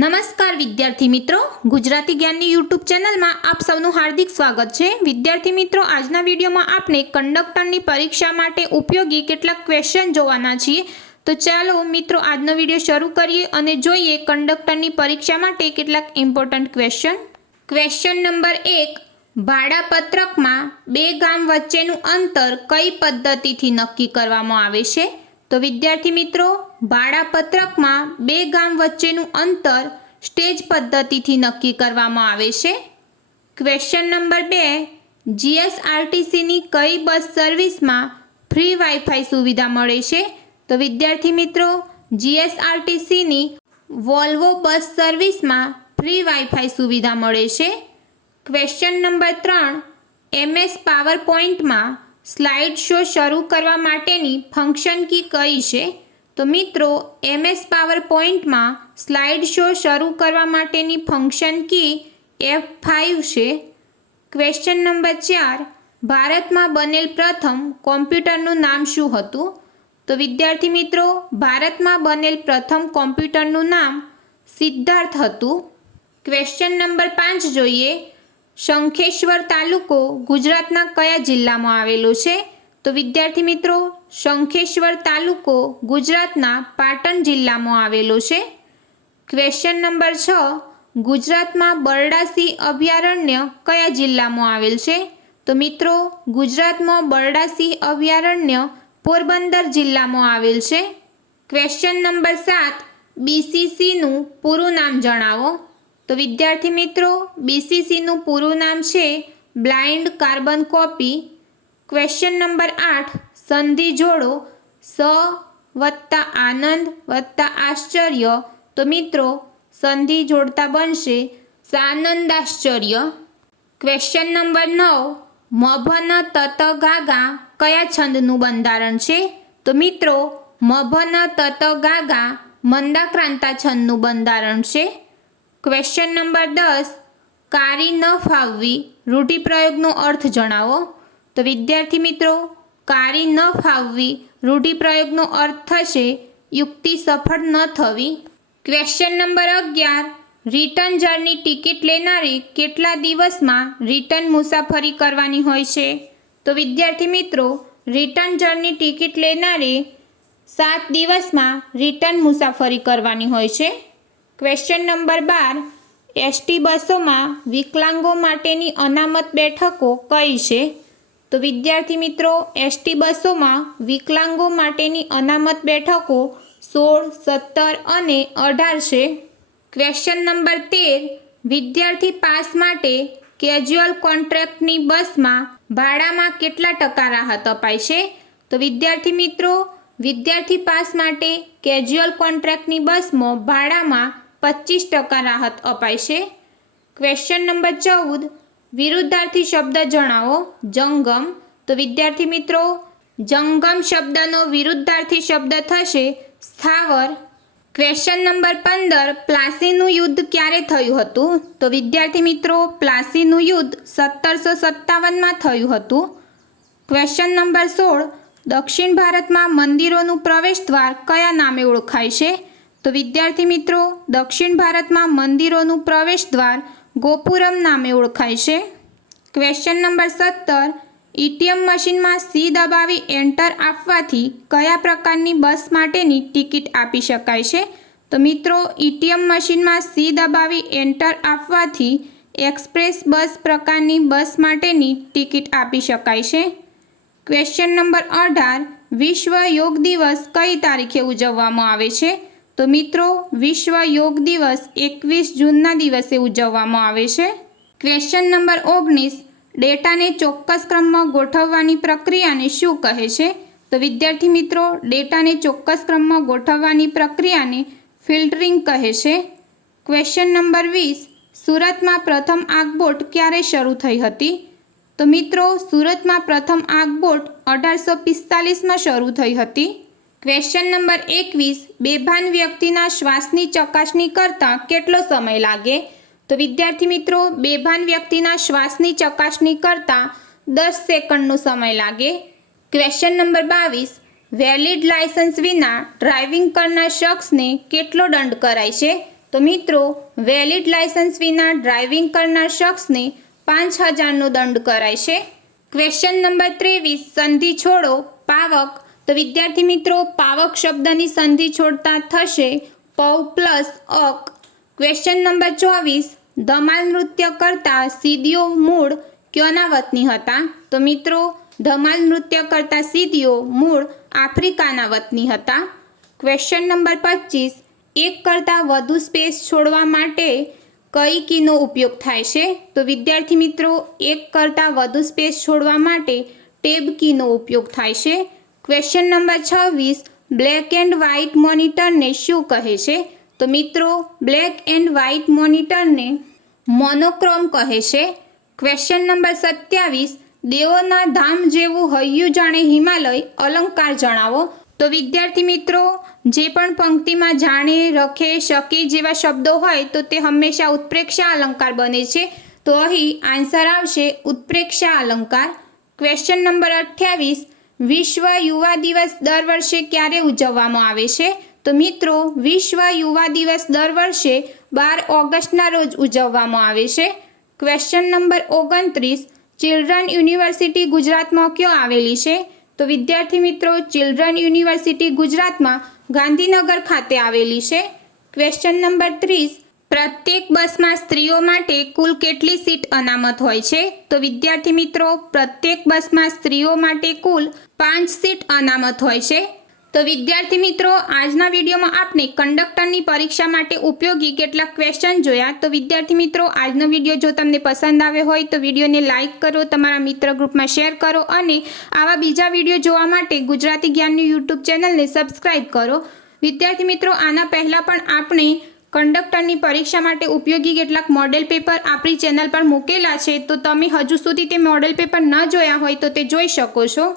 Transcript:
નમસ્કાર વિદ્યાર્થી મિત્રો, ગુજરાતી જ્ઞાનની યુટ્યુબ ચેનલમાં આપ સૌનું હાર્દિક સ્વાગત છે। વિદ્યાર્થી મિત્રો, આજના વિડીયોમાં આપણે કંડક્ટરની પરીક્ષા માટે ઉપયોગી કેટલાક ક્વેશ્ચન જોવાના છીએ। તો ચાલો મિત્રો આજનો વિડીયો શરૂ કરીએ અને જોઈએ કંડક્ટરની પરીક્ષા માટે કેટલાક ઇમ્પોર્ટન્ટ ક્વેશ્ચન। ક્વેશ્ચન નંબર 1, ભાડાપત્રકમાં બે ગામ વચ્ચેનું અંતર કઈ પદ્ધતિથી નક્કી કરવામાં આવે છે? તો વિદ્યાર્થી મિત્રો, ભાડાપત્રકમાં બે ગામ વચ્ચેનું અંતર સ્ટેજ પદ્ધતિથી નક્કી કરવામાં આવે છે। ક્વેશ્ચન નંબર 2, જીએસઆરટીસીની કઈ બસ સર્વિસમાં ફ્રી વાઈફાઈ સુવિધા મળે છે? તો વિદ્યાર્થી મિત્રો, જીએસઆરટીસીની વોલ્વો બસ સર્વિસમાં ફ્રી વાઈફાઈ સુવિધા મળે છે। ક્વેશ્ચન નંબર 3, એમએસ પાવરપોઈન્ટમાં સ્લાઇડ શો શરૂ કરવા માટેની ફંક્શન કી કઈ છે? તો મિત્રો, એમએસ પાવરપોઈન્ટમાં સ્લાઇડ શો શરૂ કરવા માટેની ફંક્શન કી F5 છે। ક્વેશ્ચન નંબર 4, ભારતમાં બનેલ પ્રથમ કોમ્પ્યુટરનું નામ શું હતું? તો વિદ્યાર્થી મિત્રો, ભારતમાં બનેલ પ્રથમ કોમ્પ્યુટરનું નામ સિદ્ધાર્થ હતું। ક્વેશ્ચન નંબર 5 જોઈએ, શંખેશ્વર તાલુકો ગુજરાતના કયા જિલ્લામાં આવેલો છે? તો વિદ્યાર્થી મિત્રો, શંખેશ્વર તાલુકો ગુજરાતના પાટણ જિલ્લામાં આવેલો છે। ક્વેશ્ચન નંબર 6, ગુજરાતમાં બરડા સિંહ અભયારણ્ય કયા જિલ્લામાં આવેલ છે? તો મિત્રો, ગુજરાતમાં બરડા સિંહ અભયારણ્ય પોરબંદર જિલ્લામાં આવેલ છે। ક્વેશ્ચન નંબર 7, બીસીસીનું પૂરું નામ જણાવો। તો વિદ્યાર્થી મિત્રો, બીસીસીનું પૂરું નામ છે blind carbon copy. Question number 8, સંધિ જોડો સ વત્તા આનંદ વત્તા આશ્ચર્ય। તો મિત્રો, સંધિ જોડતા બનશે સાનંદાશ્ચર્ય। ક્વેશ્ચન નંબર 9, મભન તત ગાગા કયા છંદનું બંધારણ છે? તો મિત્રો, મભન તત ગાગા મંદાક્રાંતા છંદનું બંધારણ છે। ક્વેશ્ચન નંબર 10, કારી ન ફાવવી રૂઢિપ્રયોગનો અર્થ જણાવો। તો વિદ્યાર્થી મિત્રો, કારી ન ફાવવી રૂઢિપ્રયોગનો અર્થ થશે યુક્તિ સફળ ન થવી। Question number 11, return journey ticket લેનારે કેટલા દિવસમાં રિટર્ન મુસાફરી કરવાની હોય છે? તો વિદ્યાર્થી મિત્રો, રિટર્ન જર્ની ટિકિટ લેનારે 7 દિવસમાં રિટર્ન મુસાફરી કરવાની હોય છે। ક્વેશ્ચન નંબર 12, એસટી બસોમાં વિકલાંગો માટેની અનામત બેઠકો કઈ છે? તો વિદ્યાર્થી મિત્રો, એસટી બસોમાં વિકલાંગો માટેની અનામત બેઠકો 16, 17 અને 18 છે। ક્વેશ્ચન નંબર 13, વિદ્યાર્થી પાસ માટે કેજ્યુઅલ કોન્ટ્રાક્ટની બસમાં ભાડામાં કેટલા ટકા રાહત અપાય છે? તો વિદ્યાર્થી મિત્રો, વિદ્યાર્થી પાસ માટે કેજ્યુઅલ કોન્ટ્રાક્ટની બસમાં ભાડામાં 25% રાહત અપાય છે। ક્વેશ્ચન નંબર 14, વિરુદ્ધાર્થી શબ્દ જણાવો। જંગમ। તો વિદ્યાર્થી મિત્રો, જંગમ શબ્દનો વિરુદ્ધાર્થી શબ્દ થશે સ્થાવર। ક્વેશ્ચન નંબર 15, પ્લાસીનું યુદ્ધ ક્યારે થયું હતું? તો વિદ્યાર્થી મિત્રો, પ્લાસીનું યુદ્ધ 1757માં થયું હતું। ક્વેશ્ચન નંબર 16, દક્ષિણ ભારતમાં મંદિરોનું પ્રવેશદ્વાર કયા નામે ઓળખાય છે? તો વિદ્યાર્થી મિત્રો, દક્ષિણ ભારતમાં મંદિરોનું પ્રવેશદ્વાર ગોપુરમ નામે ઓળખાય છે। ક્વેશ્ચન નંબર 17, એટીએમ મશીનમાં સી દબાવી એન્ટર આપવાથી કયા પ્રકારની બસ માટેની ટિકિટ આપી શકાય છે? તો મિત્રો, એટીએમ મશીનમાં સી દબાવી એન્ટર આપવાથી એક્સપ્રેસ બસ પ્રકારની બસ માટેની ટિકિટ આપી શકાય છે। ક્વેશ્ચન નંબર 18, વિશ્વ યોગ દિવસ કઈ તારીખે ઉજવવામાં આવે છે? તો મિત્રો, વિશ્વ યોગ દિવસ 21 જૂનના દિવસે ઉજવવામાં આવે છે। ક્વેશ્ચન નંબર 19, ડેટાને ચોક્કસ ક્રમમાં ગોઠવવાની પ્રક્રિયાને શું કહે છે? તો વિદ્યાર્થી મિત્રો, ડેટાને ચોક્કસ ક્રમમાં ગોઠવવાની પ્રક્રિયાને ફિલ્ટરિંગ કહે છે। ક્વેશ્ચન નંબર 20, સુરતમાં પ્રથમ આગબોટ ક્યારે શરૂ થઈ હતી? તો મિત્રો, સુરતમાં પ્રથમ આગબોટ 1845માં શરૂ થઈ હતી। ક્વેશ્ચન નંબર 21, બેભાન વ્યક્તિના શ્વાસની ચકાસણી કરતાં કેટલો સમય લાગે? તો વિદ્યાર્થી મિત્રો, બેભાન વ્યક્તિના શ્વાસની ચકાસણી કરતાં 10 સેકન્ડનો સમય લાગે। ક્વેશ્ચન નંબર 22, વેલિડ લાયસન્સ વિના ડ્રાઇવિંગ કરનાર શખ્સને કેટલો દંડ કરાય છે? તો મિત્રો વેલિડ લાયસન્સ વિના ડ્રાઇવિંગ કરનાર શખ્સને 5,000નો દંડ કરાય છે। ક્વેશ્ચન નંબર 23 સંધિ છોડો પાવક। તો વિદ્યાર્થી મિત્રો પાવક શબ્દની સંધિ છોડતા થશે પૌ પ્લસ અક। ક્વેશ્ચન નંબર 24 ધમાલ નૃત્ય કરતા સીદીઓ મૂળ ક્યોના વતની હતા? તો મિત્રો ધમાલ નૃત્ય કરતા સીદીઓ મૂળ આફ્રિકાના વતની હતા। ક્વેશ્ચન નંબર 25 એક કરતાં વધુ સ્પેસ છોડવા માટે કઈ કીનો ઉપયોગ થાય છે? તો વિદ્યાર્થી મિત્રો એક કરતાં વધુ સ્પેસ છોડવા માટે ટેબ કીનો ઉપયોગ થાય છે। Question number 26 black and white મોનિટરને શું કહે છે? તો મિત્રો બ્લેક એન્ડ વ્હાઇટ મોનિટરને મોનોક્રોમ કહે છે। ક્વેશ્ચન નંબર 27 દેવોના ધામ જેવું હૈયું જાણે હિમાલય અલંકાર જણાવો। તો વિદ્યાર્થી મિત્રો જે પણ પંક્તિમાં જાણે રખે શકે જેવા શબ્દો હોય તો તે હંમેશા ઉત્પ્રેક્ષા અલંકાર બને છે। તો અહીં આન્સર આવશે ઉત્પ્રેક્ષા અલંકાર। ક્વેશ્ચન નંબર 28 વિશ્વ યુવા દિવસ દર વર્ષે ક્યારે ઉજવવામાં આવે છે? તો મિત્રો વિશ્વ યુવા દિવસ દર વર્ષે 12 ઓગસ્ટના રોજ ઉજવવામાં આવે છે। ક્વેશ્ચન નંબર 29 ચિલ્ડ્રન યુનિવર્સિટી ગુજરાતમાં ક્યાં આવેલી છે? તો વિદ્યાર્થી મિત્રો ચિલ્ડ્રન યુનિવર્સિટી ગુજરાતમાં ગાંધીનગર ખાતે આવેલી છે। ક્વેશ્ચન નંબર 30 પ્રત્યેક બસમાં સ્ત્રીઓ માટે કુલ કેટલી સીટ અનામત હોય છે? તો વિદ્યાર્થી મિત્રો પ્રત્યેક બસમાં સ્ત્રીઓ માટે કુલ 5 સીટ અનામત હોય છે। તો વિદ્યાર્થી મિત્રો આજના વિડીયોમાં આપણે કંડક્ટરની પરીક્ષા માટે ઉપયોગી કેટલાક ક્વેશ્ચન જોયા। તો વિદ્યાર્થી મિત્રો આજનો વિડીયો જો તમને પસંદ આવ્યો હોય તો વિડીયોને લાઇક કરો, તમારા મિત્ર ગ્રુપમાં શેર કરો અને આવા બીજા વિડીયો જોવા માટે ગુજરાતી જ્ઞાનની યુટ્યુબ ચેનલને સબસ્ક્રાઈબ કરો। વિદ્યાર્થી મિત્રો આના પહેલાં પણ આપણે કંડક્ટરની પરીક્ષા માટે ઉપયોગી કેટલાક મોડેલ પેપર આપણી ચેનલ પર મૂકેલા છે, તો તમે હજુ સુધી તે મોડેલ પેપર ન જોયા હોય તો તે જોઈ શકો છો।